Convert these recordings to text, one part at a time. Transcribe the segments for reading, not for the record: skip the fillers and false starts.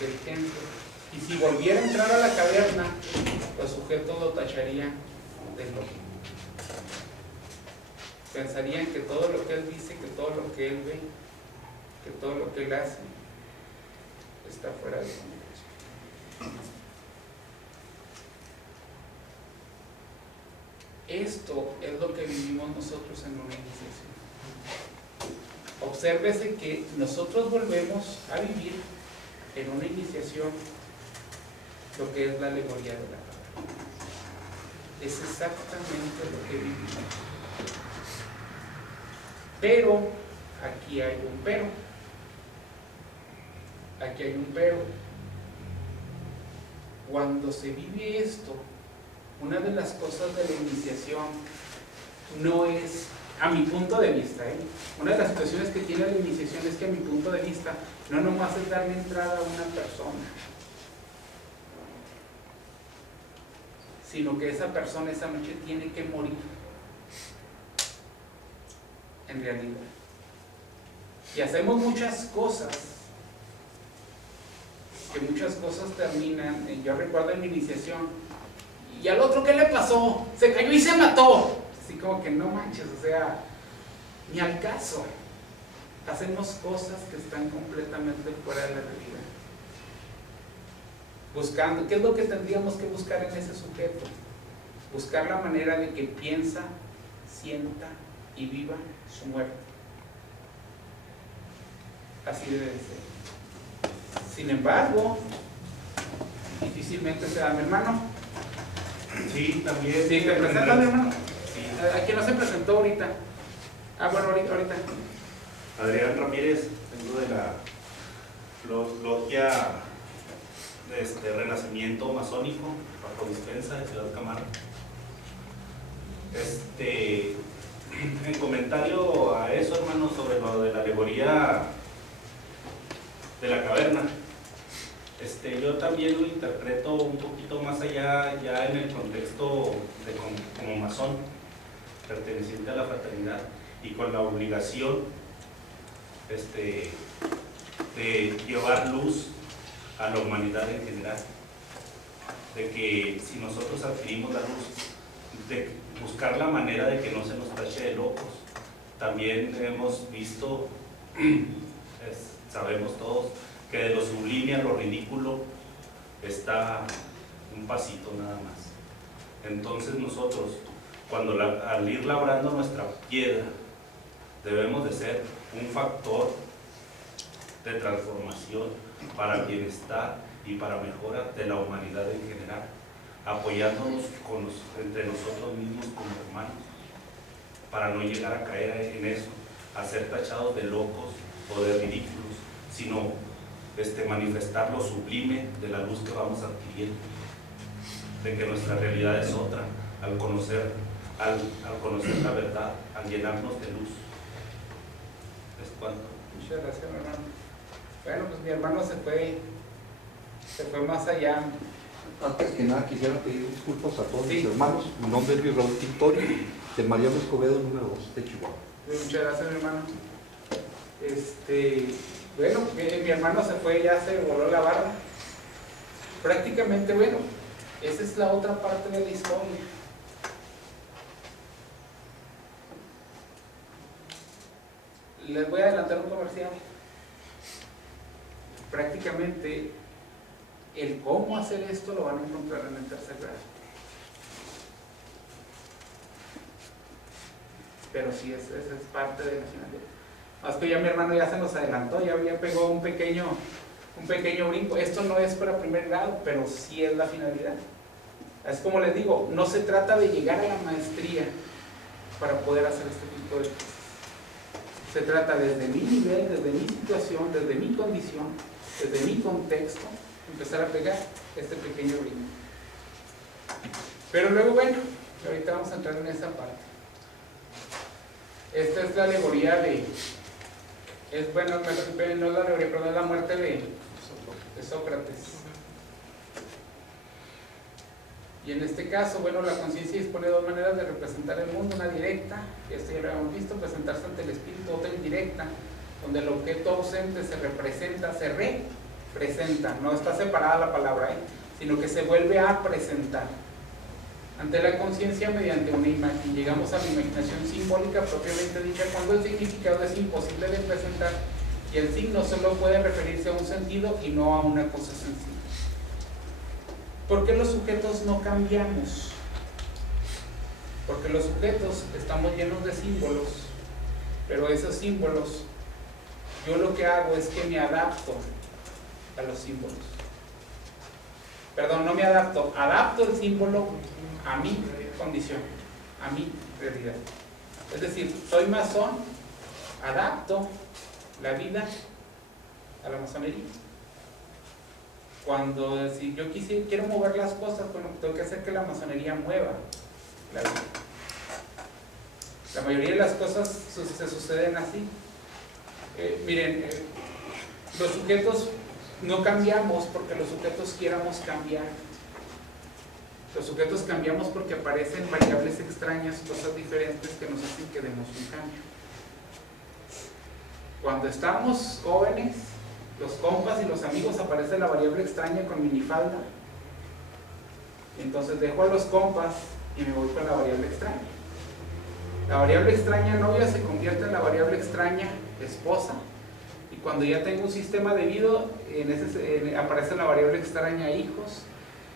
inteligente. Y si volviera a entrar a la caverna, los sujetos lo tacharían de loco. Pensarían que todo lo que él dice, que todo lo que él ve, que todo lo que él hace está fuera de contexto. Esto es lo que vivimos nosotros en una iniciación. Obsérvese que nosotros volvemos a vivir en una iniciación lo que es la alegoría de la palabra. Es exactamente lo que vivimos. Pero, aquí hay un pero. Aquí hay un pero. Cuando se vive esto, una de las cosas de la iniciación no es, a mi punto de vista, una de las situaciones que tiene la iniciación es que a mi punto de vista no nomás es darle entrada a una persona, sino que esa persona esa noche tiene que morir en realidad. Y hacemos muchas cosas, que muchas cosas terminan, yo recuerdo en mi iniciación, y al otro ¿qué le pasó? Se cayó y se mató. Así como que no manches, o sea, ni al caso. Hacemos cosas que están completamente fuera de la realidad. Buscando, ¿qué es lo que tendríamos que buscar en ese sujeto? Buscar la manera de que piensa, sienta y viva su muerte. Así debe de ser. Sin embargo, difícilmente se da, mi hermano. Sí, también. Sí, ¿te presentas, mi hermano? Sí. ¿A quién no se presentó ahorita? Bueno, ahorita. Adrián Ramírez, vengo de la logia Renacimiento Masónico, bajo dispensa de Ciudad Camargo. En comentario a eso, hermano, sobre lo de la alegoría de la caverna, yo también lo interpreto un poquito más allá, ya en el contexto de como masón, perteneciente a la fraternidad, y con la obligación de llevar luz a la humanidad en general, de que si nosotros adquirimos la luz, de buscar la manera de que no se nos tache de locos. También hemos visto, sabemos todos, que de lo sublime a lo ridículo está un pasito nada más. Entonces nosotros, al ir labrando nuestra piedra, debemos de ser un factor de transformación para el bienestar y para mejora de la humanidad en general, apoyándonos entre nosotros mismos como hermanos, para no llegar a caer en eso, a ser tachados de locos o de ridículos, sino manifestar lo sublime de la luz que vamos adquiriendo, de que nuestra realidad es otra, al conocer la verdad, al llenarnos de luz. ¿Es cuánto? Muchas gracias, mi hermano. Bueno, pues mi hermano se fue más allá. Antes que nada quisiera pedir disculpas a todos Sí. mis hermanos. Mi nombre es Luis Raúl Tintori, de Mariano Escobedo, número 2, de Chihuahua. Muchas gracias, mi hermano. Bueno, mi hermano se fue, ya se voló la barra. Prácticamente, bueno, esa es la otra parte de la historia. Les voy a adelantar un comercial. Prácticamente, el cómo hacer esto lo van a encontrar en el tercer grado. Pero sí, esa es parte de la finalidad. Más que ya mi hermano ya se nos adelantó, ya pegó un pequeño brinco. Esto no es para primer grado, pero sí es la finalidad. Es como les digo, no se trata de llegar a la maestría para poder hacer este tipo de cosas. Se trata desde mi nivel, desde mi situación, desde mi condición, desde mi contexto, empezar a pegar este pequeño brinco. Pero luego, bueno, ahorita vamos a entrar en esa parte. Esta es la alegoría no es la alegoría, pero es la muerte de Sócrates. Y en este caso, bueno, la conciencia dispone de dos maneras de representar el mundo: una directa, que esto ya lo habíamos visto, presentarse ante el espíritu; otra indirecta, donde el objeto ausente se representa, se presenta, no está separada la palabra, sino que se vuelve a presentar ante la conciencia mediante una imagen. Llegamos a la imaginación simbólica propiamente dicha, cuando el significado es imposible de presentar y el signo solo puede referirse a un sentido y no a una cosa sencilla. ¿Por qué los sujetos no cambiamos? Porque los sujetos estamos llenos de símbolos, pero esos símbolos, yo lo que hago es que me adapto a los símbolos. Perdón, no me adapto, adapto el símbolo a mi condición, a mi realidad. Es decir, soy masón, adapto la vida a la masonería. Cuando si yo quiero mover las cosas, bueno, tengo que hacer que la masonería mueva la vida. La mayoría de las cosas se suceden así. Miren, los sujetos no cambiamos porque los sujetos quieramos cambiar. Los sujetos cambiamos porque aparecen variables extrañas, cosas diferentes que nos hacen que demos un cambio. Cuando estamos jóvenes, los compas y los amigos, aparece la variable extraña con minifalda. Entonces dejo a los compas y me voy con la variable extraña. La variable extraña novia se convierte en la variable extraña esposa. Y cuando ya tengo un sistema de vida, aparece la variable extraña hijos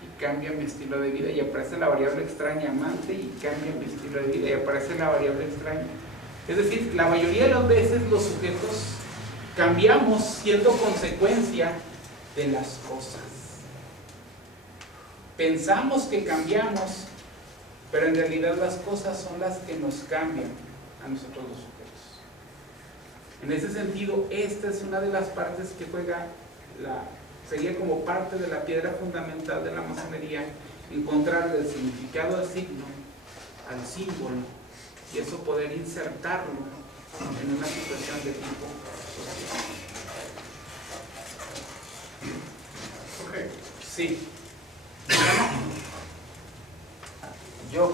y cambia mi estilo de vida. Y aparece la variable extraña amante y cambia mi estilo de vida. Y aparece la variable extraña. Es decir, la mayoría de las veces los sujetos cambiamos siendo consecuencia de las cosas. Pensamos que cambiamos, pero en realidad las cosas son las que nos cambian a nosotros los sujetos. En ese sentido, esta es una de las partes que juega, sería como parte de la piedra fundamental de la masonería, encontrar el significado del signo al símbolo y eso poder insertarlo en una situación de tipo social. Ok. Sí. Yo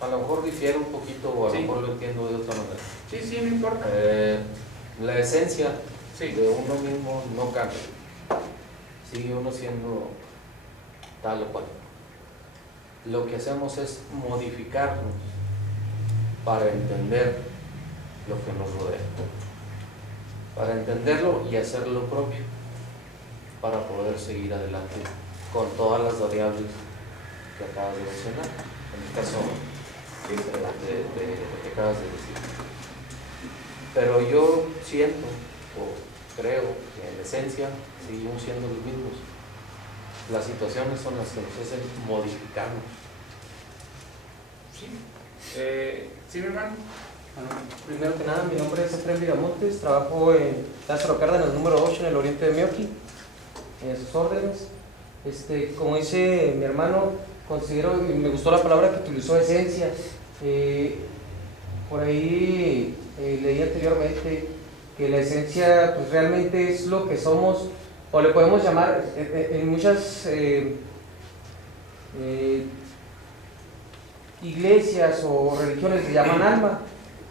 a lo mejor difiero un poquito o a lo Sí. mejor lo entiendo de otra manera. Sí, no importa. La esencia Sí. de uno mismo no cambia. Sigue uno siendo tal o cual. Lo que hacemos es modificarnos para entender lo que nos rodea, para entenderlo y hacerlo propio, para poder seguir adelante con todas las variables que acabas de mencionar, en el caso de lo que acabas de decir. Pero yo siento o creo que en esencia seguimos siendo los mismos. Las situaciones son las que nos hacen modificarnos. Sí. ¿Sí, mi hermano? Bueno, primero que nada, mi nombre es Efraín Viramontes, trabajo en Lázaro Cárdenas número 8 en el oriente de Meoqui, en sus órdenes. Como dice mi hermano, considero, y me gustó la palabra que utilizó, esencia. Por ahí leí anteriormente que la esencia pues, realmente es lo que somos, o le podemos llamar en muchas iglesias o religiones le llaman alma.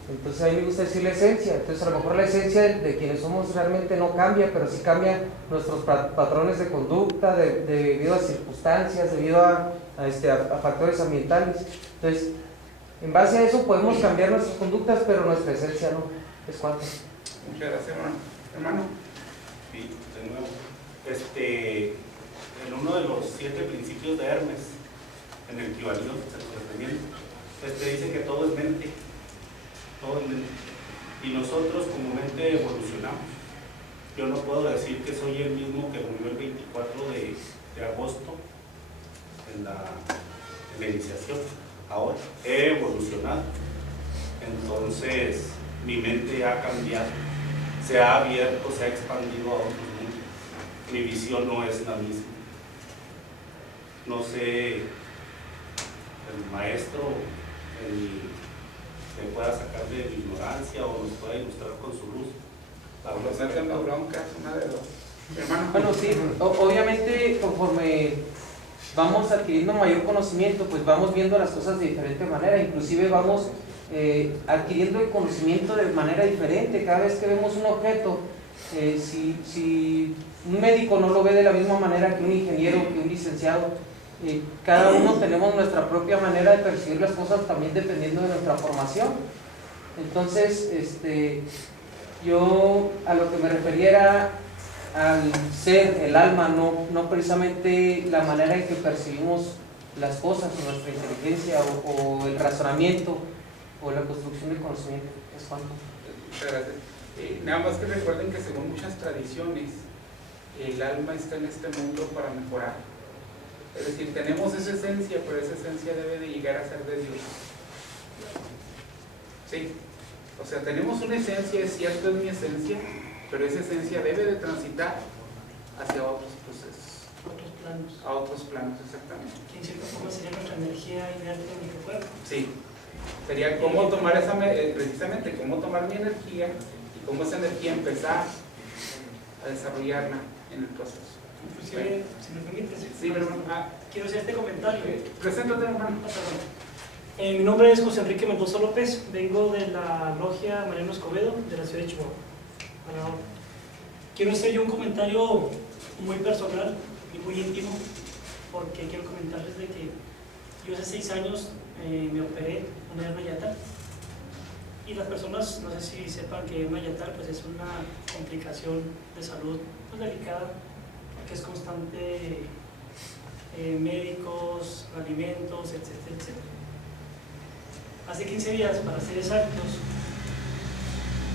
Entonces a mí me gusta decir la esencia. Entonces a lo mejor la esencia de quienes somos realmente no cambia, pero sí cambian nuestros patrones de conducta debido a circunstancias, debido a factores ambientales. Entonces en base a eso podemos cambiar nuestras conductas, pero nuestra esencia no. Es cuanto. Muchas gracias, hermano. Hermano. Sí, de nuevo. En uno de los 7 principios de Hermes, en el Kybalión, dice que todo es mente. Todo es mente. Y nosotros como mente evolucionamos. Yo no puedo decir que soy el mismo que murió el 24 de agosto en la iniciación. Ahora he evolucionado. Entonces mi mente ha cambiado, se ha abierto, se ha expandido a otros mundos. Mi visión no es la misma. No sé, el maestro me pueda sacar de mi ignorancia o nos pueda ilustrar con su luz. Los saquen las broncas, una de dos. Hermano. Bueno, sí, obviamente conforme vamos adquiriendo mayor conocimiento, pues vamos viendo las cosas de diferente manera, inclusive vamos adquiriendo el conocimiento de manera diferente. Cada vez que vemos un objeto, Si un médico no lo ve de la misma manera que un ingeniero, que un licenciado, cada uno tenemos nuestra propia manera de percibir las cosas también dependiendo de nuestra formación. Entonces, yo a lo que me refería era al ser, el alma, no precisamente la manera en que percibimos las cosas, o nuestra inteligencia, o el razonamiento, o la construcción del conocimiento. Es cuanto. Muchas gracias. Nada más que recuerden que según muchas tradiciones, el alma está en este mundo para mejorar. Es decir, tenemos esa esencia, pero esa esencia debe de llegar a ser de Dios. Sí. O sea, tenemos una esencia, es cierto, es mi esencia, pero esa esencia debe de transitar hacia otros procesos. Otros planos. A otros planos, exactamente. Que en cierta forma sería nuestra energía inerte en nuestro cuerpo. Sí. Sería cómo tomar esa, precisamente, cómo tomar mi energía y cómo esa energía empezar a desarrollarla en el proceso. Inclusive, Bueno. si me permites, Sí, pero hermano. quiero hacer este comentario. Preséntate, hermano. Mi nombre es José Enrique Mendoza López, vengo de la logia Mariano Escobedo de la ciudad de Chihuahua. Quiero hacer yo un comentario muy personal y muy íntimo, porque quiero comentarles de que yo hace 6 años me operé una hernia yatal, y las personas, no sé si sepan que una yatal pues es una complicación de salud pues delicada, porque es constante, médicos, alimentos, etcétera, etcétera. Hace 15 días, para ser exactos,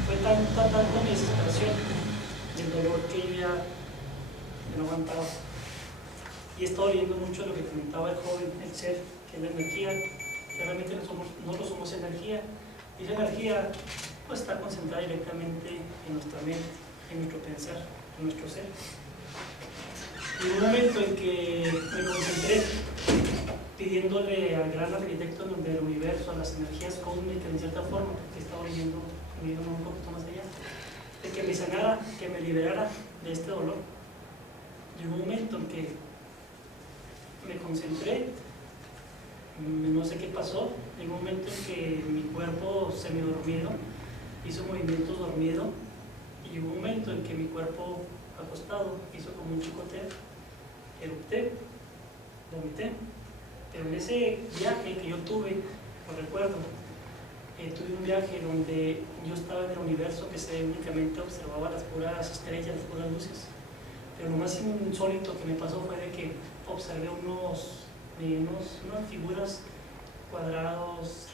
fue tanta mi desesperación del dolor que yo ya no aguantaba. Y he estado leyendo mucho lo que comentaba el joven, el ser, que es la energía, que realmente nosotros somos energía. Y esa energía pues, está concentrada directamente en nuestra mente, en nuestro pensar, en nuestro ser. Y en un momento en que me concentré pidiéndole al gran arquitecto del universo, a las energías cósmicas en cierta forma, porque estaba leyendo un poquito más allá, de que me sanara, que me liberara de este dolor. Llegó un momento en que me concentré, no sé qué pasó, llegó un momento en que mi cuerpo semidormido hizo movimientos dormido, y llegó un momento en que mi cuerpo acostado hizo como un chicoteo, erupté, vomité. Pero en ese viaje que yo tuve, lo recuerdo, tuve un viaje donde yo estaba en el universo que únicamente observaba las puras estrellas, las puras luces. Pero lo más insólito que me pasó fue de que observé unas figuras, cuadrados,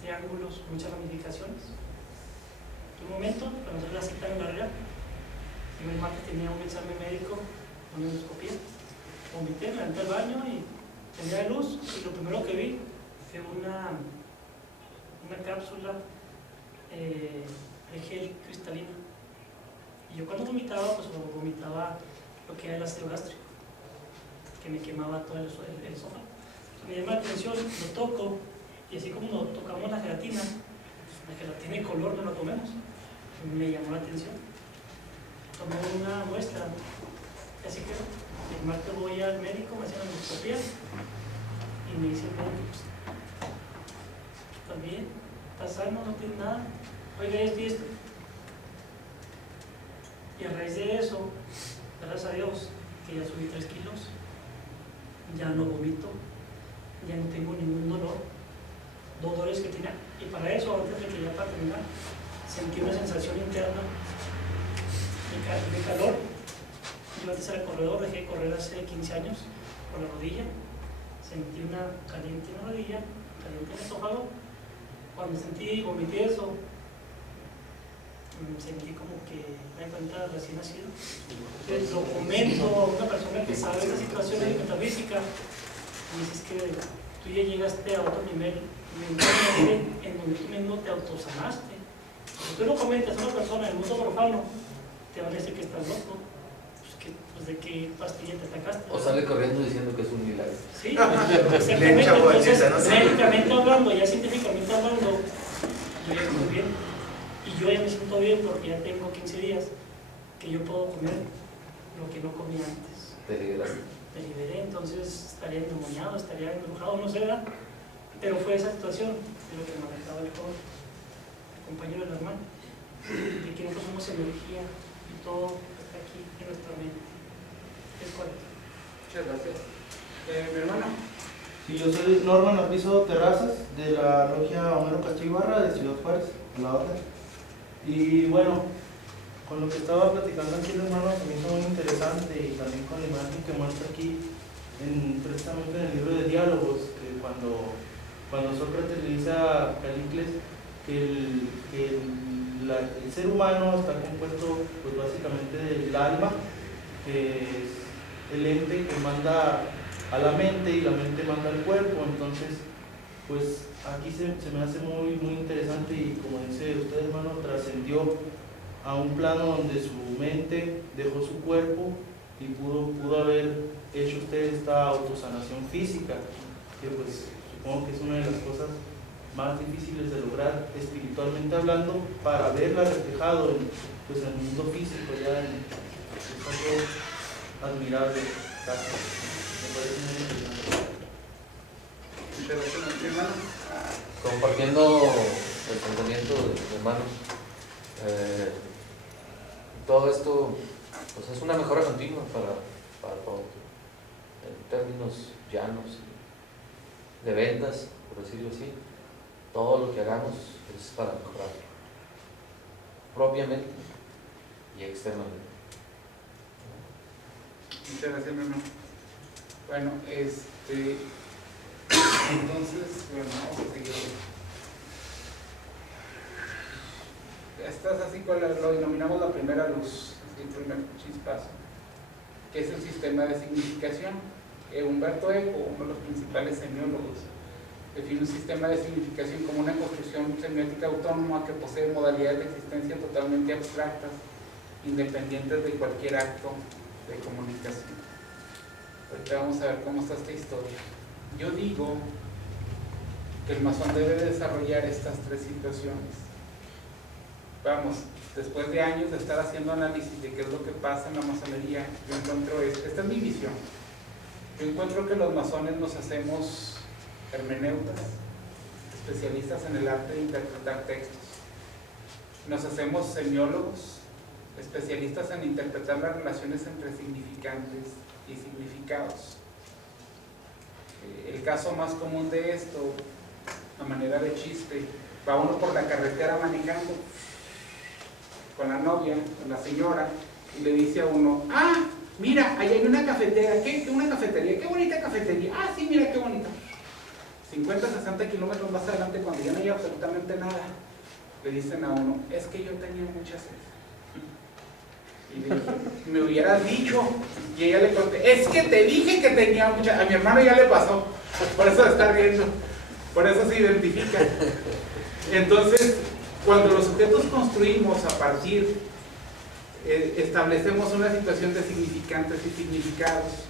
triángulos, muchas ramificaciones. En un momento, cuando hacer la cita en la realidad, y el martes tenía un examen médico, una endoscopía, vomité, me levanté al baño y tenía luz, y lo primero que vi fue una cápsula de gel cristalina. Y yo cuando vomitaba, pues vomitaba lo que era el ácido gástrico, que me quemaba todo el esófago. Me llama la atención, lo toco, y así como lo tocamos la gelatina de color, no la comemos. Me llamó la atención. Tomé una muestra, y así quedó. El martes voy al médico, me hacen la endoscopía, y me dice el médico, pues, ¿estás bien? ¿Estás sano? ¿No tienes nada? Oiga, esto. Y a raíz de eso, gracias a Dios, que ya subí 3 kilos, ya no vomito, ya no tengo ningún dolores que tenía. Y para eso, antes de que ya para terminar, sentí una sensación interna de calor. Yo antes era corredor, dejé de correr hace 15 años por la rodilla. Sentí una caliente en la rodilla, caliente en el esófago. Cuando sentí y vomité eso, sentí como que me encuentra recién nacido. Entonces lo comento a una persona que sabe esta situación de metafísica, y dices que tú ya llegaste a otro nivel mentalmente en donde tú mismo te autosanaste. Si tú lo comentas a una persona del mundo profano, te van a decir que estás loco. Pues de qué pastilla te atacaste. O sale corriendo diciendo que es un milagro. Sí, exactamente. Entonces, médicamente hablando, ya científicamente hablando, yo ya estoy bien. Y yo ya me siento bien porque ya tengo 15 días que yo puedo comer lo que no comía antes. Te liberaste. Me liberé, entonces estaría endemoniado, estaría embrujado, no sé, ¿verdad? Pero fue esa situación de lo que manejaba el joven, el compañero del hermano, de que nosotros somos energía y todo está aquí en nuestra mente. Es correcto. Muchas gracias. Mi hermano. Sí, yo soy Norman Arvizo Terrazas, de la logia Homero Castillo Ibarra de Ciudad Juárez, en la otra. Y bueno, con lo que estaba platicando aquí el hermano, se me hizo muy interesante, y también con la imagen que muestra aquí, precisamente en el libro de Diálogos, que cuando Sócrates le dice a Calícles que el ser humano está compuesto pues básicamente del alma, que es el ente que manda a la mente y la mente manda al cuerpo. Entonces pues aquí se me hace muy, muy interesante, y como dice usted, hermano, trascendió a un plano donde su mente dejó su cuerpo y pudo haber hecho usted esta autosanación física, que pues supongo que es una de las cosas más difíciles de lograr espiritualmente hablando, para verla reflejado en el mundo físico. Ya es algo admirable. Gracias. Me parece muy interesante. Muchas gracias, mi hermano. Compartiendo el pensamiento de mi hermano, todo esto pues es una mejora continua para todo, en términos llanos de ventas, por decirlo así. Todo lo que hagamos es para mejorar propiamente y externamente. Muchas gracias, mi hermano. Bueno, entonces, bueno, vamos a seguir. Esta es así, lo denominamos la primera luz, el primer chispazo, que es el sistema de significación. Humberto Eco, uno de los principales semiólogos, define un sistema de significación como una construcción semiótica autónoma que posee modalidades de existencia totalmente abstractas, independientes de cualquier acto de comunicación. Ahorita vamos a ver cómo está esta historia. Yo digo que el masón debe desarrollar estas tres situaciones. Vamos, después de años de estar haciendo análisis de qué es lo que pasa en la masonería, yo encuentro esta es mi visión. Yo encuentro que los masones nos hacemos hermeneutas, especialistas en el arte de interpretar textos. Nos hacemos semiólogos, especialistas en interpretar las relaciones entre significantes y significados. El caso más común de esto, a manera de chiste, va uno por la carretera manejando con la novia, con la señora, y le dice a uno: ah, mira, allá hay una cafetería. ¿Qué una cafetería? Qué bonita cafetería. Ah, sí, mira qué bonita. 50, 60 kilómetros más adelante, cuando ya no hay absolutamente nada, le dicen a uno: es que yo tenía mucha sed. Y le dije: me hubieras dicho. Y ella le conté: es que te dije que tenía mucha. A mi hermano ya le pasó, por eso está riendo, por eso se identifica. Entonces, cuando los sujetos construimos a partir, establecemos una situación de significantes y significados.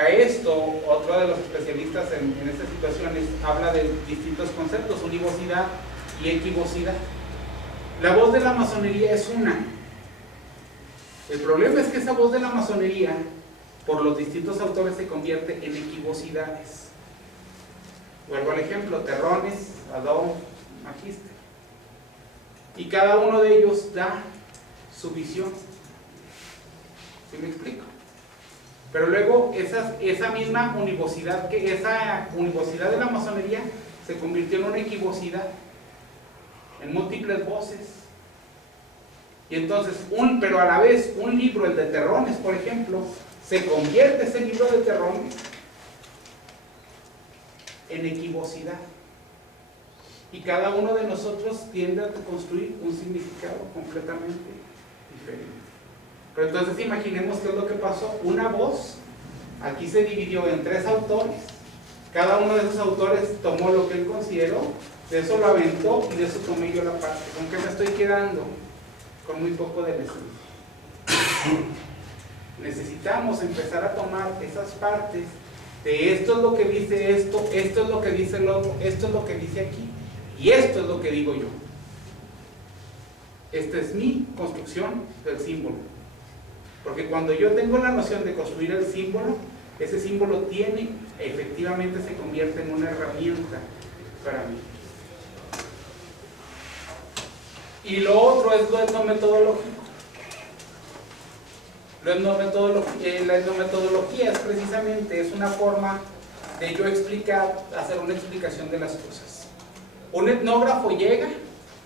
A esto, otro de los especialistas en estas situaciones habla de distintos conceptos: univocidad y equivocidad. La voz de la masonería es una. El problema es que esa voz de la masonería, por los distintos autores, se convierte en equivocidades. Vuelvo al ejemplo: Terrones, Adón, Magister. Y cada uno de ellos da su visión. ¿Sí me explico? Pero luego esa misma univocidad, esa univocidad de la masonería se convirtió en una equivocidad, en múltiples voces. Y entonces, pero a la vez, un libro, el de Terrones, por ejemplo, se convierte ese libro de Terrones en equivocidad. Y cada uno de nosotros tiende a construir un significado completamente diferente. Pero entonces imaginemos qué es lo que pasó. Una voz, aquí se dividió en 3 autores. Cada uno de esos autores tomó lo que él consideró, de eso lo aventó y de eso tomé yo la parte. ¿Con qué me estoy quedando? Con muy poco de esencia. Necesitamos empezar a tomar esas partes de esto es lo que dice esto es lo que dice el otro, esto es lo que dice aquí, y esto es lo que digo yo. Esta es mi construcción del símbolo. Porque cuando yo tengo la noción de construir el símbolo, ese símbolo efectivamente se convierte en una herramienta para mí. Y lo otro es lo etnometodológico. La etnometodología es precisamente una forma de yo explicar, hacer una explicación de las cosas. Un etnógrafo llega,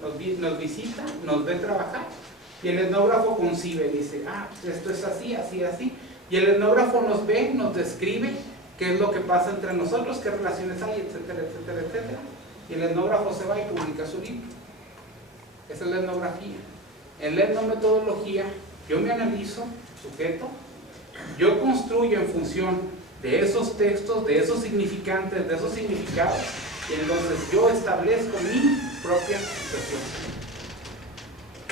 nos visita, nos ve trabajar, y el etnógrafo concibe, dice, esto es así, así, así, y el etnógrafo nos ve, nos describe qué es lo que pasa entre nosotros, qué relaciones hay, etcétera, etcétera, etcétera, y el etnógrafo se va y publica su libro. Esa es la etnografía. En la etnometodología yo me analizo, sujeto, yo construyo en función de esos textos, de esos significantes, de esos significados, y entonces yo establezco mi propia situación.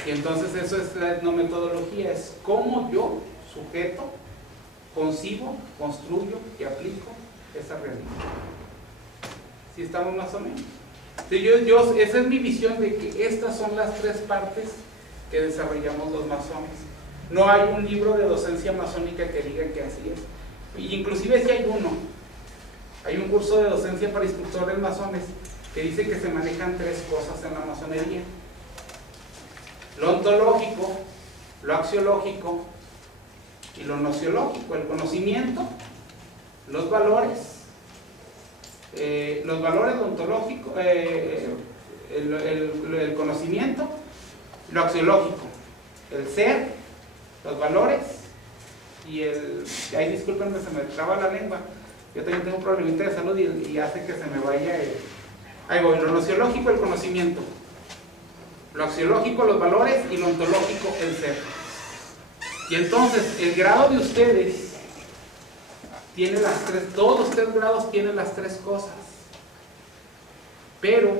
Y entonces eso es la etnometodología, es cómo yo, sujeto, concibo, construyo y aplico esa realidad. ¿Sí estamos más o menos? Sí, esa es mi visión de que estas son las tres partes que desarrollamos los masones. No hay un libro de docencia masónica que diga que así es. Y inclusive si hay uno. Hay un curso de docencia para instructores masones que dice que se manejan tres cosas en la masonería: lo ontológico, lo axiológico y lo nociológico. El conocimiento, los valores, lo ontológico, el conocimiento, lo axiológico, el ser, los valores y ay, discúlpenme, se me traba la lengua. Yo también tengo un problemita de salud y hace que se me vaya. Ahí voy, lo nociológico, el conocimiento, lo axiológico, los valores, y lo ontológico, el ser. Y entonces, el grado de ustedes tiene las tres, todos los tres grados tienen las tres cosas. Pero,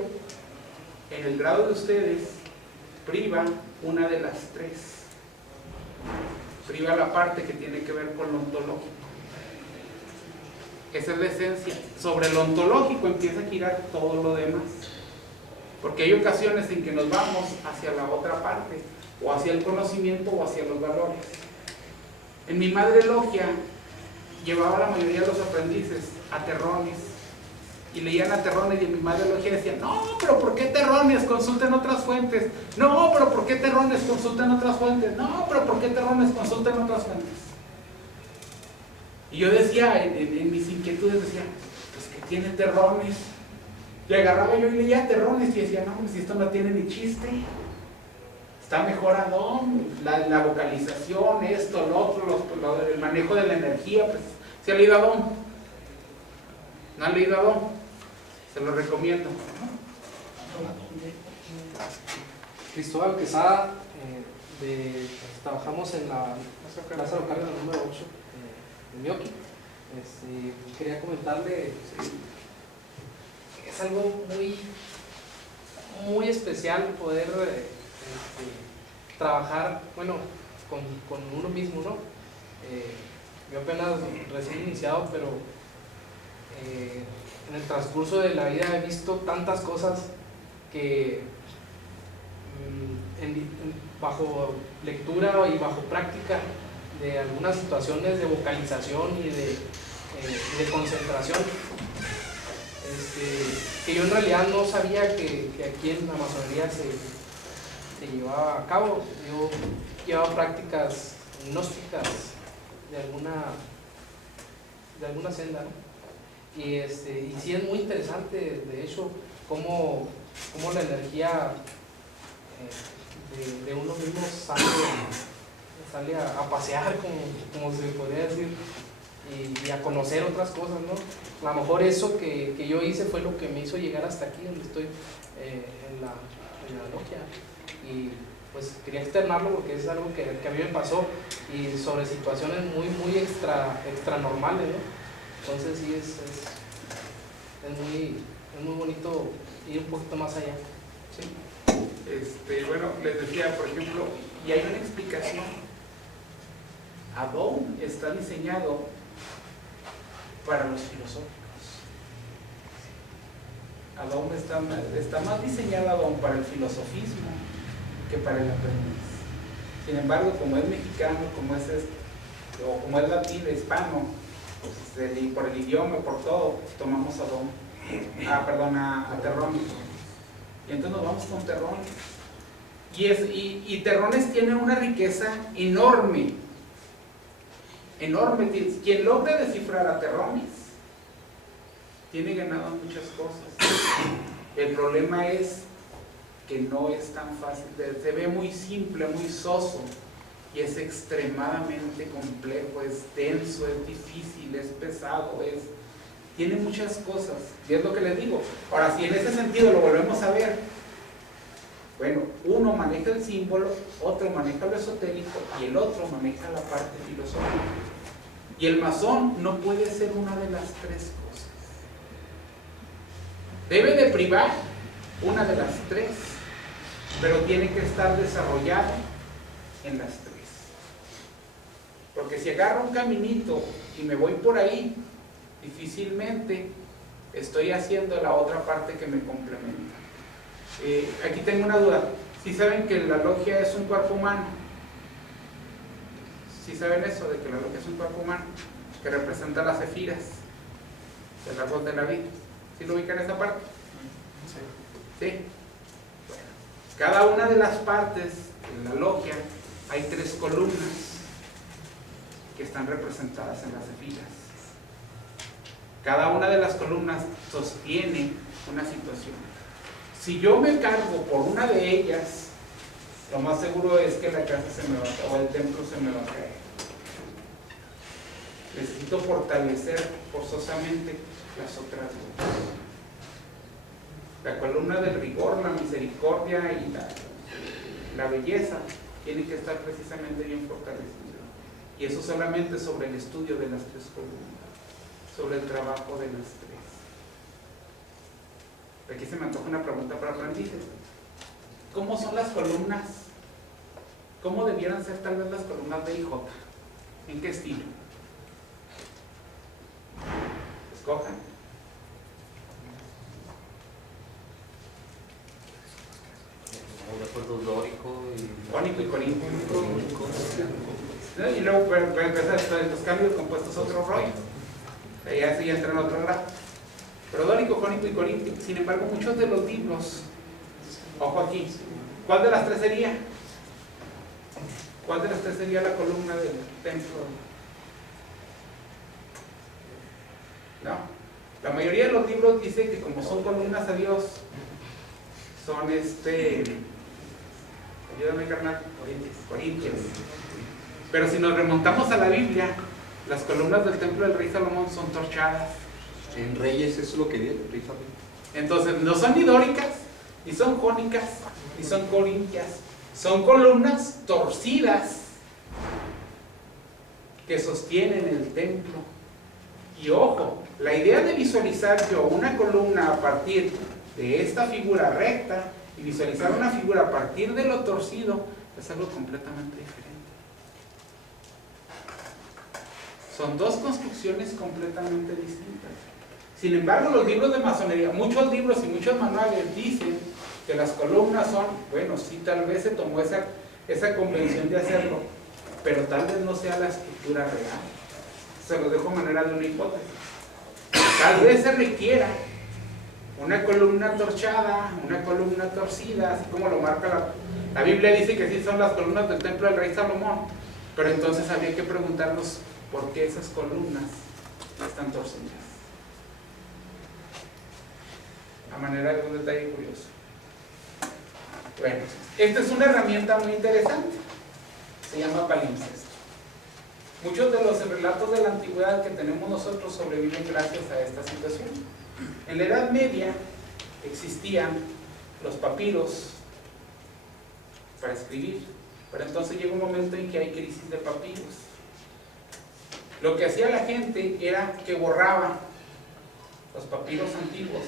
en el grado de ustedes, priva una de las tres. Priva la parte que tiene que ver con lo ontológico. Esa es la esencia. Sobre lo ontológico empieza a girar todo lo demás. Porque hay ocasiones en que nos vamos hacia la otra parte, o hacia el conocimiento o hacia los valores. En mi madre logia llevaba a la mayoría de los aprendices a terrones, y leían a terrones, y en mi madre logia decían: no, pero ¿por qué terrones? Consulten otras fuentes. No, pero ¿por qué terrones? Consulten otras fuentes. No, pero ¿por qué terrones? Consulten otras fuentes. Y yo decía, en mis inquietudes decía, pues que tiene terrones. Y agarraba yo y leía terrones y decía, no, pues esto no tiene ni chiste. Está mejor Adón, la vocalización, esto, lo otro, el manejo de la energía. Pues, ¿se ha leído Adón? ¿No han leído Adón? Se lo recomiendo. Cristóbal Quesada, trabajamos en la Lázaro Cárdenas número 8 de Mioqui. Quería comentarle, es algo muy especial poder trabajar, bueno, con uno mismo, ¿no? Yo apenas recién iniciado, pero en el transcurso de la vida he visto tantas cosas que bajo lectura y bajo práctica de algunas situaciones de vocalización y de concentración, que yo en realidad no sabía que aquí en la masonería se llevaba a cabo. Yo llevaba prácticas gnósticas de alguna senda, ¿no? Y sí es muy interesante, de hecho, cómo la energía de uno mismo sale a pasear, como se podría decir, y a conocer otras cosas, ¿no? A lo mejor eso que yo hice fue lo que me hizo llegar hasta aquí, donde estoy, en la logia. Y pues quería externarlo porque es algo que a mí me pasó, y sobre situaciones muy extra normales, ¿no? Entonces sí es muy bonito ir un poquito más allá. ¿Sí? Bueno, les decía, por ejemplo, y hay una explicación. Adón está diseñado para los filosóficos. Adón está más diseñado Adón para el filosofismo que para el aprendiz. Sin embargo, como es mexicano, como es latino, hispano, pues, por el idioma, por todo, tomamos a Terrón. Y entonces nos vamos con Terrón. Y Terrones tiene una riqueza enorme, enorme. Quien logre descifrar a Terrones tiene ganado muchas cosas. El problema es que no es tan fácil, se ve muy simple, muy soso, y es extremadamente complejo, es denso, es difícil, es pesado, tiene muchas cosas, y es lo que les digo. Ahora, si en ese sentido lo volvemos a ver, bueno, uno maneja el símbolo, otro maneja lo esotérico, y el otro maneja la parte filosófica. Y el masón no puede ser una de las tres cosas. Debe de privar una de las tres, pero tiene que estar desarrollado en las tres. Porque si agarro un caminito y me voy por ahí, difícilmente estoy haciendo la otra parte que me complementa. Aquí tengo una duda. ¿Sí saben que la logia es un cuerpo humano? ¿Sí saben eso de que la logia es un cuerpo humano? Que representa las sefiras del árbol de la vida. ¿Sí lo ubican esa parte? Sí. Bueno, cada una de las partes en la logia hay 3 columnas que están representadas en las sefiras. Cada una de las columnas sostiene una situación. Si yo me cargo por una de ellas, lo más seguro es que la casa se me va a caer, o el templo se me va a caer. Necesito fortalecer forzosamente las otras dos. La columna del rigor, la misericordia y la belleza tiene que estar precisamente bien fortalecida. Y eso solamente sobre el estudio de las 3 columnas, sobre el trabajo de las 3. Aquí se me antoja una pregunta para aprendices. ¿Cómo son las columnas? ¿Cómo debieran ser tal vez las columnas de IJ? ¿En qué estilo? Escojan. De acuerdo, dórico y... Jónico y corintio. Y luego pueden empezar los cambios compuestos otro rollo. Ya se entra en otro grado. Pero dórico, jónico y corintio. Sin embargo, muchos de los libros, ojo aquí, ¿cuál de las 3 sería? ¿Cuál de las 3 sería la columna del templo? No. La mayoría de los libros dice que como son columnas a Dios, son ayúdame carnal, corintios. Pero si nos remontamos a la Biblia, las columnas del templo del rey Salomón son torchadas. En Reyes eso es lo que viene, precisamente. Entonces no son ni dóricas, ni son jónicas, ni son corintias. Son columnas torcidas que sostienen el templo. Y ojo, la idea de visualizar yo una columna a partir de esta figura recta y visualizar una figura a partir de lo torcido es algo completamente diferente. Son 2 construcciones completamente distintas. Sin embargo, los libros de masonería, muchos libros y muchos manuales dicen que las columnas son, bueno, sí, tal vez se tomó esa convención de hacerlo, pero tal vez no sea la estructura real. Se lo dejo a manera de una hipótesis. Tal vez se requiera una columna torchada, una columna torcida, así como lo marca la Biblia. Dice que sí son las columnas del templo del rey Salomón, pero entonces habría que preguntarnos por qué esas columnas están torcidas. A manera de un detalle curioso. Bueno, esta es una herramienta muy interesante, se llama palimpsesto. Muchos de los relatos de la antigüedad que tenemos nosotros sobreviven gracias a esta situación. En la Edad Media existían los papiros para escribir, pero entonces llega un momento en que hay crisis de papiros. Lo que hacía la gente era que borraba los papiros antiguos,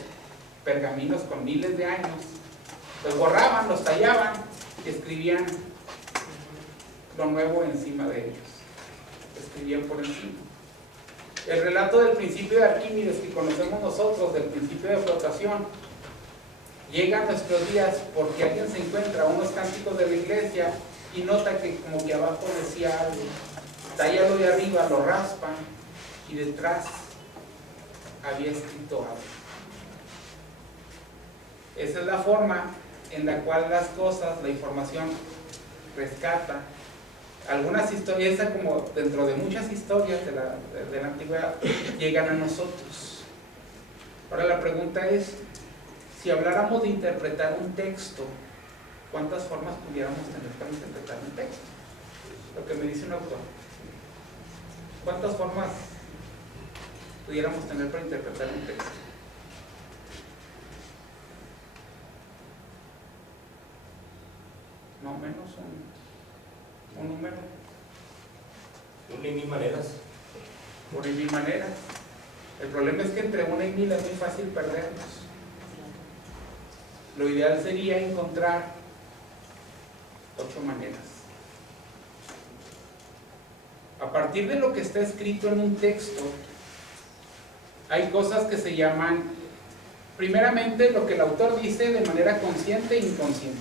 pergaminos con miles de años, los borraban, los tallaban y escribían lo nuevo encima de ellos. Escribían por encima. El relato del principio de Arquímedes que conocemos nosotros, del principio de flotación, llega a nuestros días porque alguien se encuentra unos cánticos de la iglesia y nota que como que abajo decía algo, talla lo de arriba, lo raspan y detrás había escrito algo. Esa es la forma en la cual las cosas, la información rescata algunas historias, esa como dentro de muchas historias de la antigüedad, llegan a nosotros. Ahora la pregunta es, si habláramos de interpretar un texto, ¿cuántas formas pudiéramos tener para interpretar un texto? Lo que me dice un autor. ¿Cuántas formas pudiéramos tener para interpretar un texto? Más o menos un número. Una y mil maneras. Una y mil maneras. El problema es que entre una y mil es muy fácil perdernos. Lo ideal sería encontrar 8 maneras. A partir de lo que está escrito en un texto, hay cosas que se llaman, primeramente, lo que el autor dice de manera consciente e inconsciente.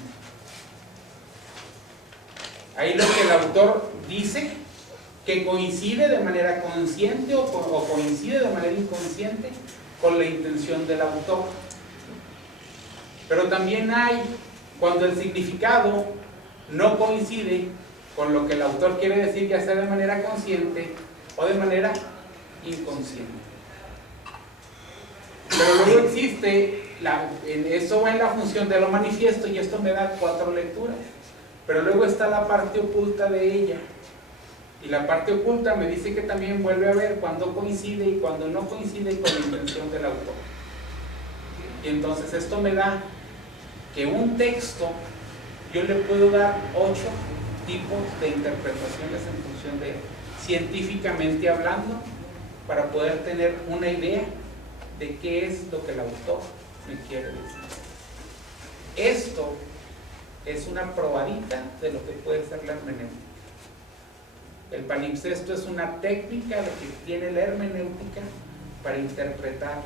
Ahí lo que el autor dice, que coincide de manera consciente o coincide de manera inconsciente con la intención del autor. Pero también hay cuando el significado no coincide con lo que el autor quiere decir, ya sea de manera consciente o de manera inconsciente. Pero luego existe, eso va en la función de lo manifiesto, y esto me da 4 lecturas. Pero luego está la parte oculta de ella. Y la parte oculta me dice que también vuelve a ver cuando coincide y cuando no coincide con la intención del autor. Y entonces esto me da que un texto, yo le puedo dar 8 tipos de interpretaciones en función de, científicamente hablando, para poder tener una idea de qué es lo que el autor me quiere decir. Esto es una probadita de lo que puede ser la hermenéutica. El palimpsesto es una técnica de que tiene la hermenéutica para interpretar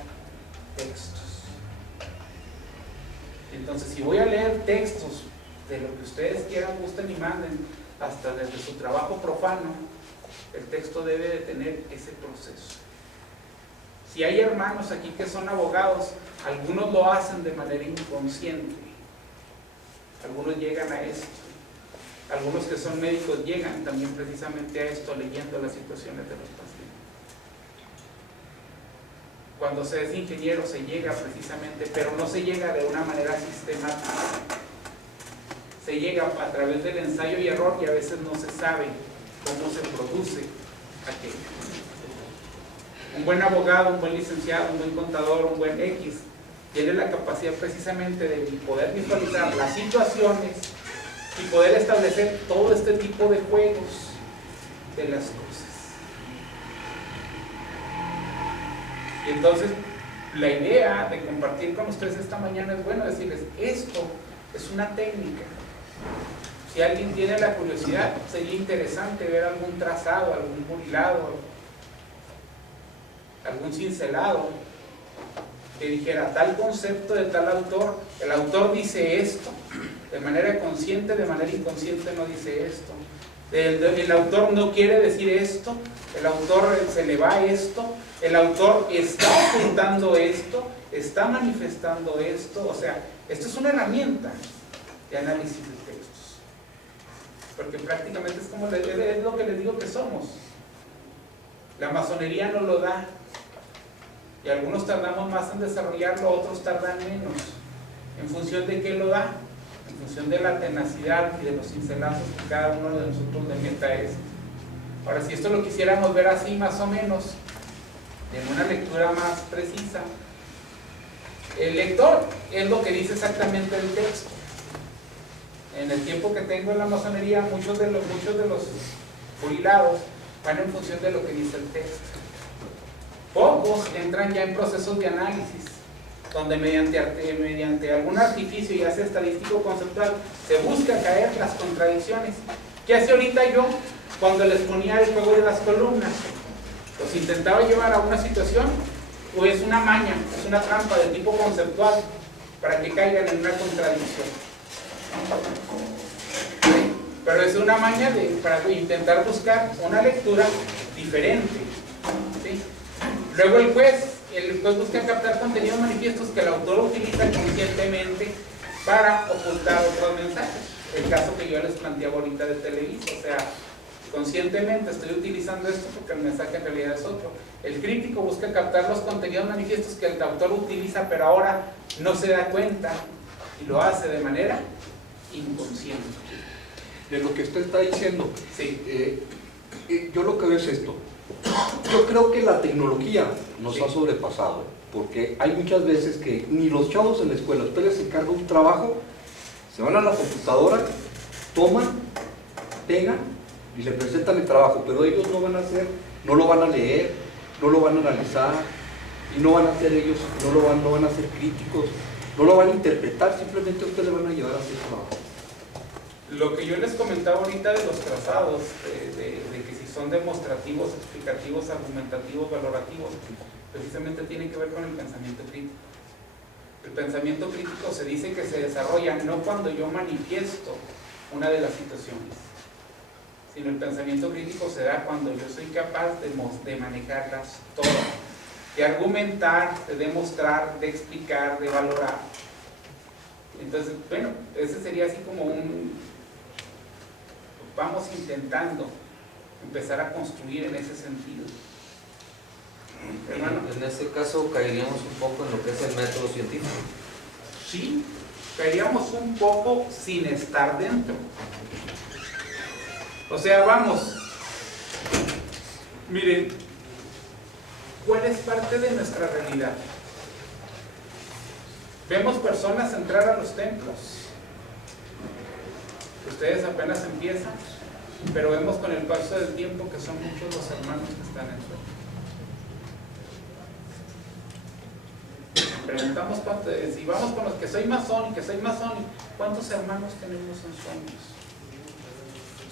textos. Entonces, si voy a leer textos de lo que ustedes quieran, gusten y manden, hasta desde su trabajo profano, el texto debe de tener ese proceso. Si hay hermanos aquí que son abogados, algunos lo hacen de manera inconsciente, algunos llegan a esto, algunos que son médicos llegan también precisamente a esto, leyendo las situaciones de los pacientes. Cuando se es ingeniero se llega precisamente, pero no se llega de una manera sistemática. Se llega a través del ensayo y error, y a veces no se sabe cómo se produce aquello. Un buen abogado, un buen licenciado, un buen contador, un buen X, tiene la capacidad precisamente de poder visualizar las situaciones y poder establecer todo este tipo de juegos de las cosas. Y entonces, la idea de compartir con ustedes esta mañana es, bueno, decirles, esto es una técnica. Si alguien tiene la curiosidad, sería interesante ver algún trazado, algún murilado, algún cincelado que dijera tal concepto de tal autor, el autor dice esto, de manera consciente, de manera inconsciente no dice esto, el autor no quiere decir esto, el autor se le va esto, el autor está ocultando esto, está manifestando esto. O sea, esto es una herramienta de análisis de textos, porque prácticamente es como es lo que les digo que somos. La masonería no lo da, y algunos tardamos más en desarrollarlo, otros tardan menos. ¿En función de qué lo da? En función de la tenacidad y de los cincelazos que cada uno de nosotros le meta a esto. Ahora, si esto lo quisiéramos ver así más o menos, en una lectura más precisa, el lector es lo que dice exactamente el texto. En el tiempo que tengo en la masonería, muchos de los jubilados van en función de lo que dice el texto. Pocos entran ya en procesos de análisis, donde mediante algún artificio, ya sea estadístico o conceptual, se busca caer las contradicciones. ¿Qué hace ahorita yo cuando les ponía el juego de las columnas? Los intentaba llevar a una situación, o es una maña, es una trampa de tipo conceptual, para que caigan en una contradicción. Pero es una maña para intentar buscar una lectura diferente, ¿sí? Luego el juez busca captar contenidos manifiestos que el autor utiliza conscientemente para ocultar otros mensajes. El caso que yo les planteaba ahorita de Televisa, o sea, conscientemente estoy utilizando esto porque el mensaje en realidad es otro. El crítico busca captar los contenidos manifiestos que el autor utiliza, pero ahora no se da cuenta y lo hace de manera inconsciente. De lo que usted está diciendo, Sí. yo lo que veo es esto. Yo creo que la tecnología nos Sí. ha sobrepasado, porque hay muchas veces que ni los chavos en la escuela, usted les encarga un trabajo, se van a la computadora, toman, pegan y le presentan el trabajo, pero ellos no van a hacer, no lo van a leer, no lo van a analizar, y no van a ser ellos, no van a ser críticos, no lo van a interpretar, simplemente a usted le van a llevar a hacer trabajo. Lo que yo les comentaba ahorita de los trazados, de que si son demostrativos, explicativos, argumentativos, valorativos, precisamente tiene que ver con el pensamiento crítico. El pensamiento crítico se dice que se desarrolla no cuando yo manifiesto una de las situaciones, sino el pensamiento crítico se da cuando yo soy capaz de manejarlas todas, de argumentar, de demostrar, de explicar, de valorar. Entonces, bueno, ese sería así como vamos intentando empezar a construir en ese sentido. Hermano. En este caso caeríamos un poco en lo que es el método científico. Sí, caeríamos un poco sin estar dentro. O sea, vamos, miren, ¿cuál es parte de nuestra realidad? Vemos personas entrar a los templos. Ustedes apenas empiezan, pero vemos con el paso del tiempo que son muchos los hermanos que están en sueños. Preguntamos cuántos, si vamos con los que soy masón, ¿cuántos hermanos tenemos en sueños?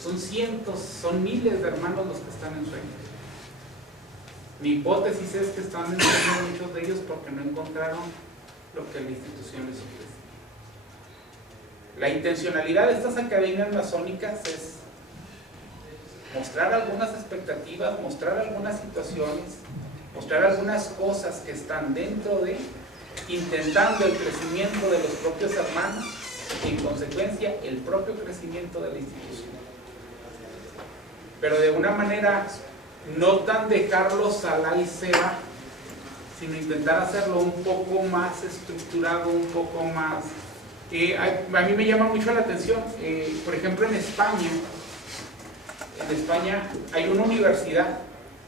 Son cientos, son miles de hermanos los que están en sueños. Mi hipótesis es que están en sueños muchos de ellos porque no encontraron lo que la institución les ofrece. La intencionalidad de estas academias masónicas es mostrar algunas expectativas, mostrar algunas situaciones, mostrar algunas cosas que están dentro de, intentando el crecimiento de los propios hermanos y en consecuencia el propio crecimiento de la institución. Pero de una manera no tan dejarlos a la y se va, sino intentar hacerlo un poco más estructurado, un poco más... a mí me llama mucho la atención, por ejemplo en España hay una universidad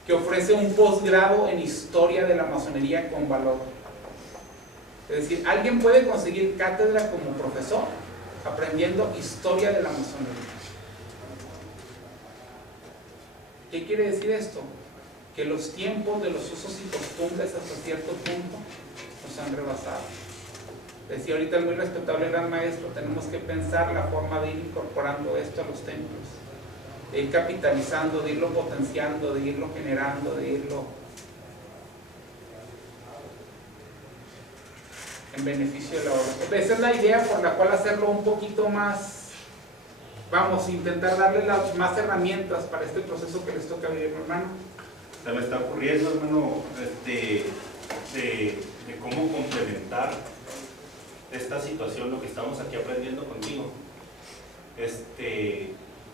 que ofrece un posgrado en historia de la masonería con valor. Es decir, alguien puede conseguir cátedra como profesor aprendiendo historia de la masonería. ¿Qué quiere decir esto? Que los tiempos de los usos y costumbres hasta cierto punto nos han rebasado. Decía ahorita el muy respetable gran maestro, tenemos que pensar la forma de ir incorporando esto a los templos, de ir capitalizando, de irlo potenciando, de irlo generando, de irlo en beneficio de la obra. Esa es la idea por la cual hacerlo un poquito más, vamos, intentar darle las más herramientas para este proceso que les toca vivir, hermano. Se me está ocurriendo, hermano, de cómo complementar esta situación, lo que estamos aquí aprendiendo contigo.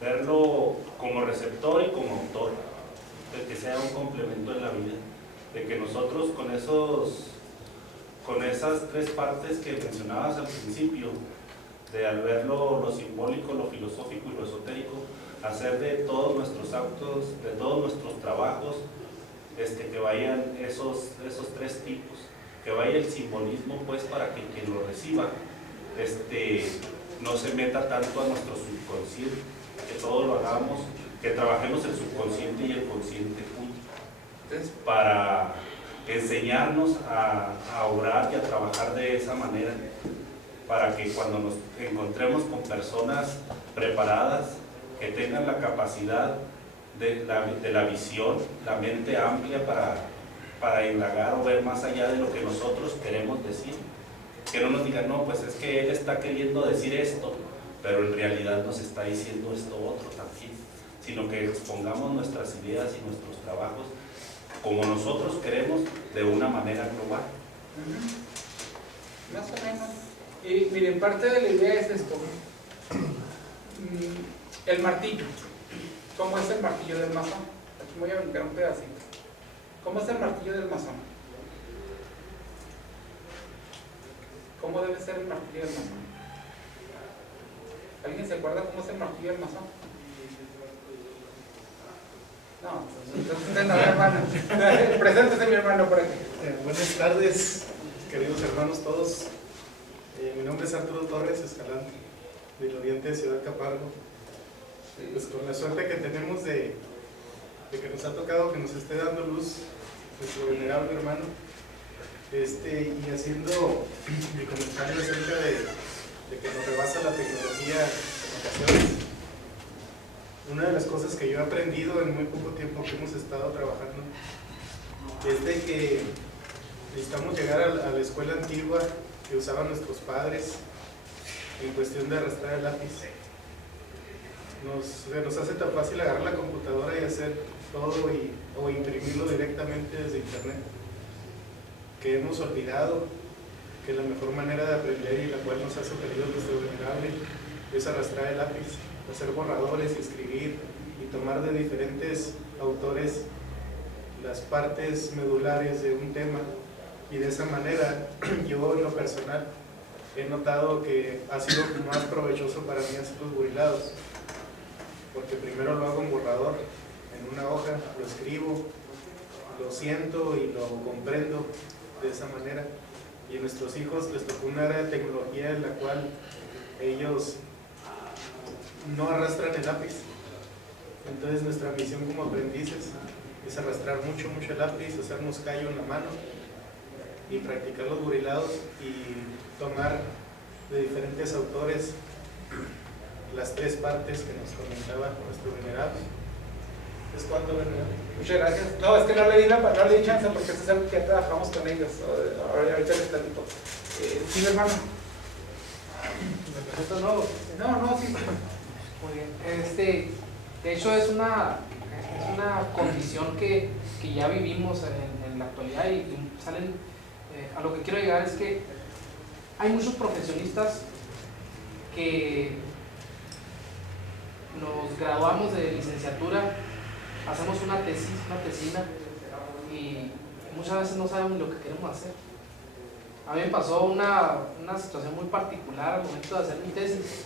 Verlo como receptor y como autor, de que sea un complemento en la vida, de que nosotros con esas tres partes que mencionabas al principio, de al ver lo simbólico, lo filosófico y lo esotérico, hacer de todos nuestros actos, de todos nuestros trabajos, que vayan esos tres tipos, que vaya el simbolismo pues para que quien lo reciba no se meta tanto a nuestro subconsciente, que todo lo hagamos, que trabajemos el subconsciente y el consciente juntos, para enseñarnos a orar y a trabajar de esa manera, para que cuando nos encontremos con personas preparadas, que tengan la capacidad de la visión, la mente amplia para indagar o ver más allá de lo que nosotros queremos decir. Que no nos digan, no, pues es que él está queriendo decir esto, pero en realidad nos está diciendo esto otro también, sino que expongamos nuestras ideas y nuestros trabajos como nosotros queremos, de una manera global. Más o menos. Y miren, parte de la idea es esto. El martillo. ¿Cómo es el martillo del masón? Aquí voy a brincar un pedacito. ¿Cómo es el martillo del masón? ¿Cómo debe ser el martillo del masón? ¿Alguien se acuerda cómo es el martillo del masón? No, entonces no, hermano. Preséntese, mi hermano, por aquí. Buenas tardes, queridos hermanos todos. Mi nombre es Arturo Torres Escalante, del Oriente de Ciudad Capargo. Pues con la suerte que tenemos de que nos ha tocado que nos esté dando luz nuestro venerable hermano, y haciendo mi comentario acerca de que nos rebasa la tecnología en ocasiones. Una de las cosas que yo he aprendido en muy poco tiempo que hemos estado trabajando es de que necesitamos llegar a la escuela antigua que usaban nuestros padres en cuestión de arrastrar el lápiz. Nos hace tan fácil agarrar la computadora y hacer todo o imprimirlo directamente desde internet, que hemos olvidado que la mejor manera de aprender y la cual nos ha sugerido nuestro venerable es arrastrar el lápiz, hacer borradores y escribir y tomar de diferentes autores las partes medulares de un tema, y de esa manera yo en lo personal he notado que ha sido más provechoso para mí hacer los burilados, porque primero lo hago en borrador, en una hoja, lo escribo, lo siento y lo comprendo de esa manera. Y a nuestros hijos les tocó una área de tecnología en la cual ellos no arrastran el lápiz. Entonces nuestra misión como aprendices es arrastrar mucho el lápiz, hacernos callo en la mano y practicar los burilados y tomar de diferentes autores las tres partes que nos comentaba nuestro venerable. ¿Es cuánto, venerable? Muchas gracias. No, es que no le di chance porque eso es algo que ya trabajamos con ellos. Ahorita les platico. Sí, mi hermano. ¿Esto no? No, sí. Muy bien. De hecho es una condición que ya vivimos en la actualidad y salen, a lo que quiero llegar es que hay muchos profesionistas que nos graduamos de licenciatura, hacemos una tesis, una tesina y muchas veces no sabemos lo que queremos hacer. A mí me pasó una situación muy particular al momento de hacer mi tesis,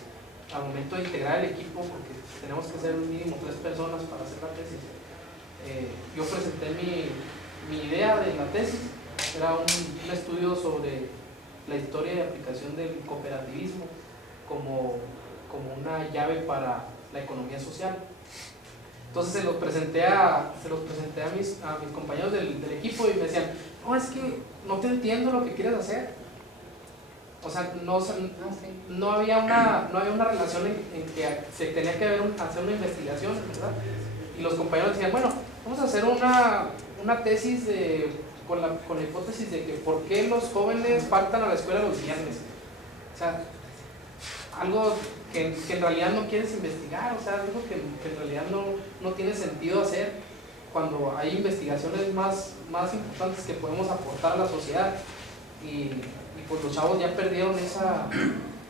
al momento de integrar el equipo, porque tenemos que ser mínimo 3 personas para hacer la tesis. Yo presenté mi idea de la tesis, era un estudio sobre la historia y aplicación del cooperativismo como una llave para la economía social. Entonces se los presenté a mis compañeros del equipo y me decían, no, es que no te entiendo lo que quieres hacer. O sea, no había una relación en que se tenía que hacer una investigación, ¿verdad? Y los compañeros decían, bueno, vamos a hacer una tesis con la hipótesis de que por qué los jóvenes faltan a la escuela los viernes. O sea, algo que en realidad no quieres investigar, o sea, algo que en realidad no tiene sentido hacer cuando hay investigaciones más importantes que podemos aportar a la sociedad y pues los chavos ya perdieron esa...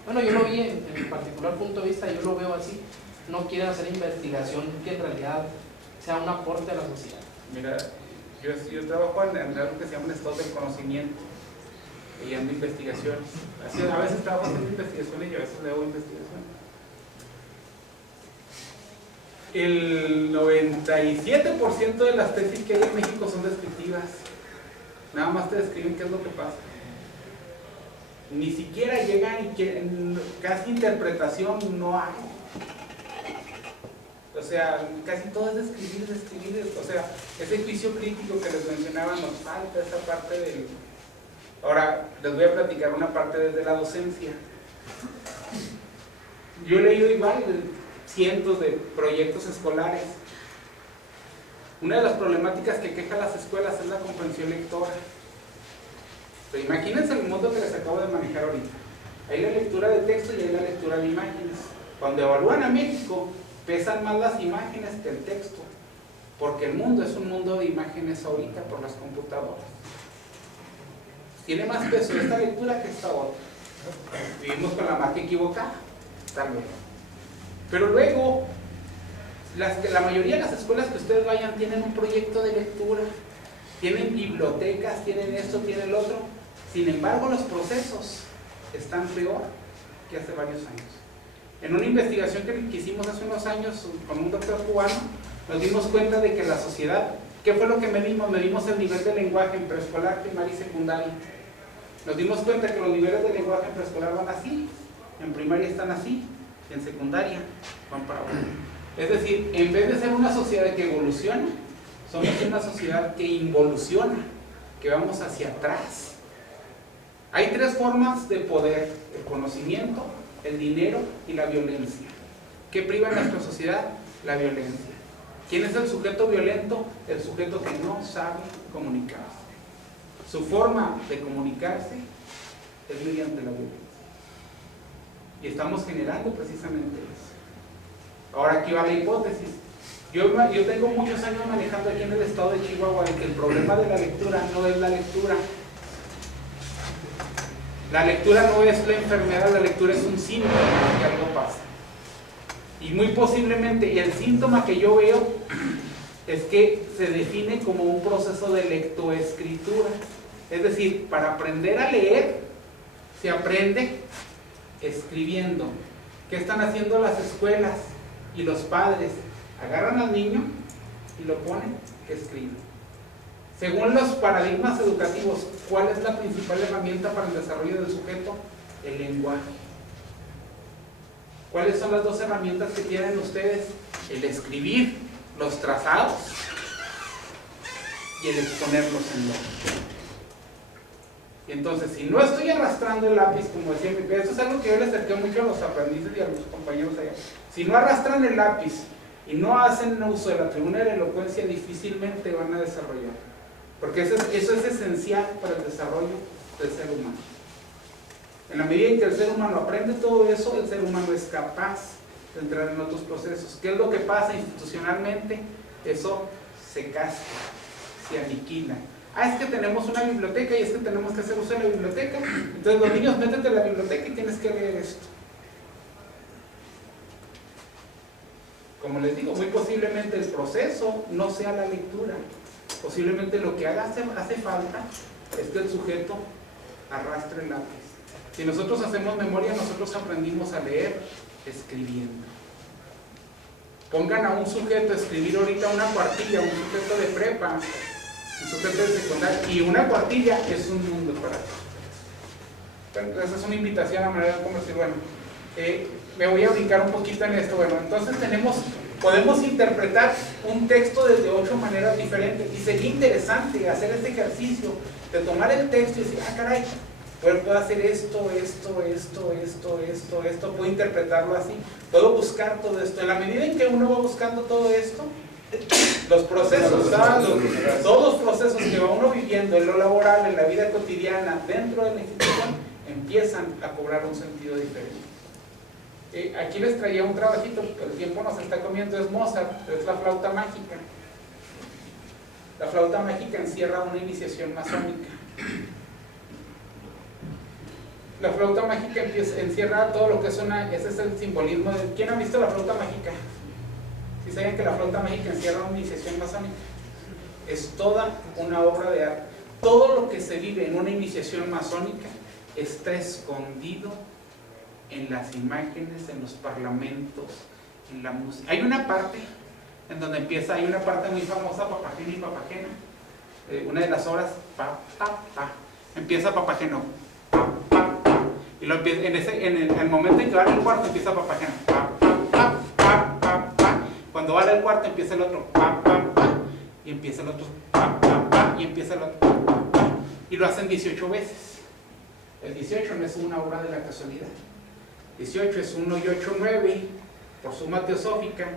Bueno, yo lo vi en mi particular punto de vista, yo lo veo así, no quieren hacer investigación que en realidad sea un aporte a la sociedad. Mira, yo trabajo en algo que se llama estado del conocimiento y ando investigaciones. Así, a veces trabajo haciendo investigaciones y a veces leo investigaciones. El 97% de las tesis que hay en México son descriptivas. Nada más te describen qué es lo que pasa. Ni siquiera llegan y quieren, casi interpretación no hay. O sea, casi todo es describir. O sea, ese juicio crítico que les mencionaba nos falta esa parte del... Ahora, les voy a platicar una parte desde la docencia. Yo he leído igual cientos de proyectos escolares. Una de las problemáticas que quejan las escuelas es la comprensión lectora. Pero imagínense el mundo que les acabo de manejar ahorita. Hay la lectura de texto y hay la lectura de imágenes. Cuando evalúan a México, pesan más las imágenes que el texto, porque el mundo es un mundo de imágenes ahorita por las computadoras. Tiene más peso esta lectura que esta otra. Vivimos con la marca equivocada, también. Pero luego, la mayoría de las escuelas que ustedes vayan tienen un proyecto de lectura, tienen bibliotecas, tienen esto, tienen el otro. Sin embargo, los procesos están peor que hace varios años. En una investigación que hicimos hace unos años con un doctor cubano, nos dimos cuenta de que la sociedad, ¿qué fue lo que medimos? Medimos el nivel de lenguaje en preescolar, primaria y secundaria. Nos dimos cuenta que los niveles de lenguaje en preescolar van así, en primaria están así, en secundaria van para abajo. Es decir, en vez de ser una sociedad que evoluciona, somos una sociedad que involuciona, que vamos hacia atrás. Hay tres formas de poder: el conocimiento, el dinero y la violencia. ¿Qué priva en nuestra sociedad? La violencia. ¿Quién es el sujeto violento? El sujeto que no sabe comunicarse. Su forma de comunicarse es mediante la violencia. Y estamos generando precisamente eso. Ahora aquí va la hipótesis. Yo tengo muchos años manejando aquí en el estado de Chihuahua en que el problema de la lectura no es la lectura. La lectura no es la enfermedad, la lectura es un síntoma de que algo pasa. Y muy posiblemente el síntoma que yo veo es que se define como un proceso de lectoescritura. Es decir, para aprender a leer, se aprende escribiendo. ¿Qué están haciendo las escuelas y los padres? Agarran al niño y lo ponen que escriba. Según los paradigmas educativos, ¿cuál es la principal herramienta para el desarrollo del sujeto? El lenguaje. ¿Cuáles son las dos herramientas que tienen ustedes? El escribir los trazados y el exponerlos en lápiz. Y entonces, si no estoy arrastrando el lápiz, como decía mi padre, eso es algo que yo les acerqué mucho a los aprendices y a los compañeros allá. Si no arrastran el lápiz y no hacen uso de la tribuna de la elocuencia, difícilmente van a desarrollar. Porque eso es esencial para el desarrollo del ser humano. En la medida en que el ser humano aprende todo eso, el ser humano es capaz de entrar en otros procesos. ¿Qué es lo que pasa institucionalmente? Eso se casca, se aniquila. Es que tenemos una biblioteca y es que tenemos que hacer uso de la biblioteca. Entonces los niños, métete a la biblioteca y tienes que leer esto. Como les digo, muy posiblemente el proceso no sea la lectura. Posiblemente lo que hace falta es que el sujeto arrastre el lápiz. Si nosotros hacemos memoria, nosotros aprendimos a leer escribiendo. Pongan a un sujeto a escribir ahorita una cuartilla, un sujeto de prepa, un sujeto de secundaria, y una cuartilla es un mundo para ti. Entonces es una invitación a manera de conversar. Bueno, me voy a brincar un poquito en esto. Bueno, entonces podemos interpretar un texto desde 8 maneras diferentes, y sería interesante hacer este ejercicio de tomar el texto y decir, caray, puedo hacer esto, puedo interpretarlo así, puedo buscar todo esto. En la medida en que uno va buscando todo esto, los procesos, todos los procesos que va uno viviendo en lo laboral, en la vida cotidiana, dentro de la institución, empiezan a cobrar un sentido diferente. Aquí les traía un trabajito, el tiempo nos está comiendo, es Mozart, es la flauta mágica. La flauta mágica encierra una iniciación masónica. La flauta mágica encierra todo lo que es ese es el simbolismo de... ¿Quién ha visto la flauta mágica? ¿Sí saben que la flauta mágica encierra una iniciación masónica? Es toda una obra de arte. Todo lo que se vive en una iniciación masónica está escondido en las imágenes, en los parlamentos, en la música. Hay una parte en donde hay una parte muy famosa, Papageno y Papagena, una de las obras, empieza Papageno, y lo empieza, en el momento en que va al cuarto empieza Papageno, cuando va al cuarto empieza el otro, y empieza el otro, y empieza el otro, y lo hacen 18 veces. El 18 no es una obra de la casualidad. 18 es 1 y 8, 9, por suma teosófica.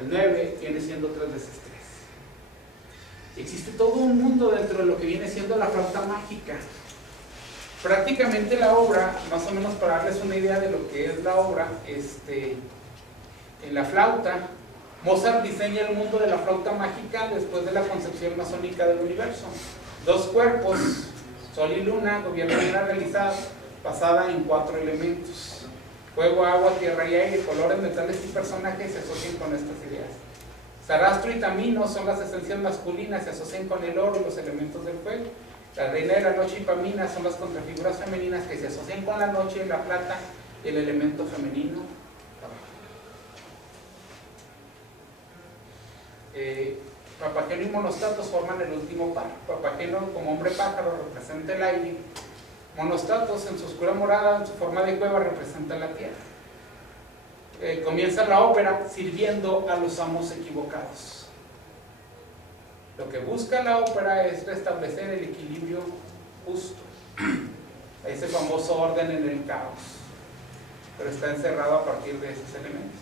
El 9 viene siendo 3 veces 3. Existe todo un mundo dentro de lo que viene siendo la flauta mágica. Prácticamente la obra, más o menos para darles una idea de lo que es la obra, en la flauta, Mozart diseña el mundo de la flauta mágica después de la concepción masónica del universo. 2 cuerpos, Sol y Luna, gobierno de una realizada, basada en 4 elementos: fuego, agua, tierra y aire. Colores, metales y personajes se asocian con estas ideas. Sarastro y Tamino son las esencias masculinas, se asocian con el oro y los elementos del fuego. La reina de la noche y Pamina son las contrafiguras femeninas que se asocian con la noche, la plata y el elemento femenino. Papageno y Monostatos forman el último par. Papageno, como hombre pájaro, representa el aire. Monostatos, en su oscura morada, en su forma de cueva, representa la tierra. Comienza la ópera sirviendo a los amos equivocados. Lo que busca la ópera es restablecer el equilibrio justo, ese famoso orden en el caos, pero está encerrado a partir de esos elementos.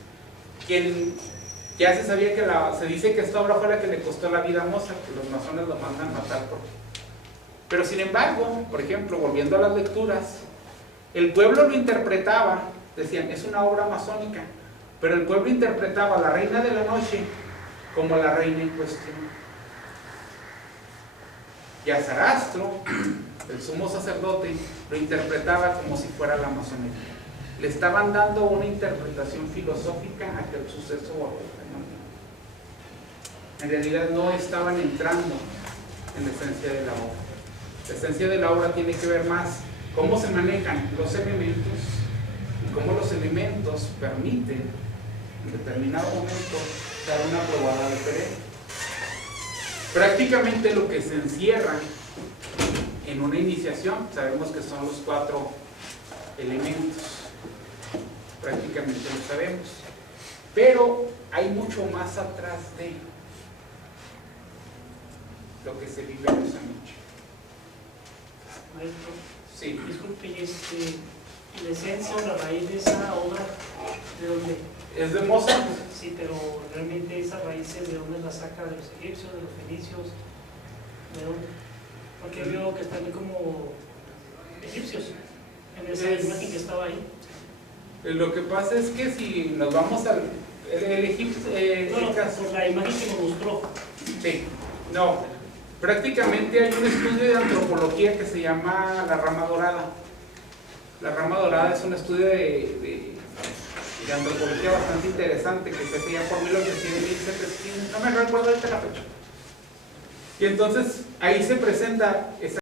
Quien ya se sabía que se dice que esta obra fue la que le costó la vida a Mozart, que los masones lo mandan matar pero sin embargo, por ejemplo, volviendo a las lecturas, el pueblo lo interpretaba, decían, es una obra masónica, pero el pueblo interpretaba a la reina de la noche como la reina en cuestión. Y a Sarastro, el sumo sacerdote, lo interpretaba como si fuera la masonería. Le estaban dando una interpretación filosófica a aquel suceso horrible. En realidad no estaban entrando en la esencia de la obra. La esencia de la obra tiene que ver más cómo se manejan los elementos y cómo los elementos permiten en determinado momento dar una probada diferente. Prácticamente lo que se encierra en una iniciación, sabemos que son los 4 elementos, prácticamente lo sabemos, pero hay mucho más atrás de lo que se vive en esa noche. Maestro, Sí. disculpe, la esencia o la raíz de esa obra, ¿de dónde? ¿Es de Mozart? Sí, pero realmente esas raíces, ¿de dónde las saca? ¿De los egipcios, de los fenicios? ¿De dónde? Porque veo que están como egipcios en esa imagen que estaba ahí. Lo que pasa es que si nos vamos al egipcio, No, por la imagen que nos mostró. sí, no, prácticamente hay un estudio de antropología que se llama la rama dorada. La rama dorada es un estudio de antropología bastante interesante que se hacía por 1800, 1700, no me recuerdo ahorita la fecha. Y entonces ahí se presenta esa